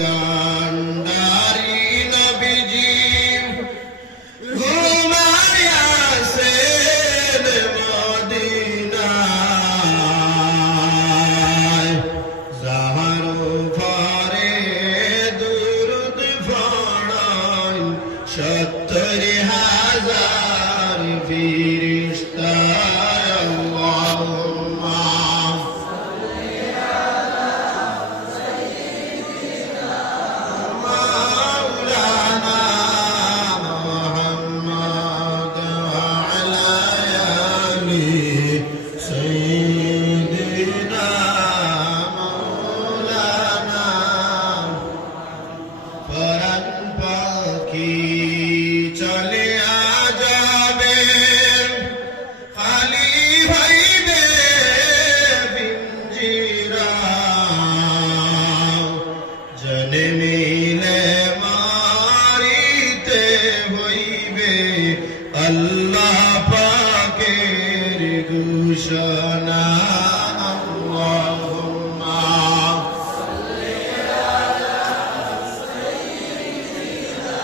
কান্ডারি নবীজি ঘুমাইয়াছেন মদিনায় যাহার উপরে দুরূদ পড়েন ৭০,০০০ ফেরেশতা আল্লাহ পাকের ঘোষণা আল্লাহুম্মা সাল্লি আলা সাইয়্যিদিনা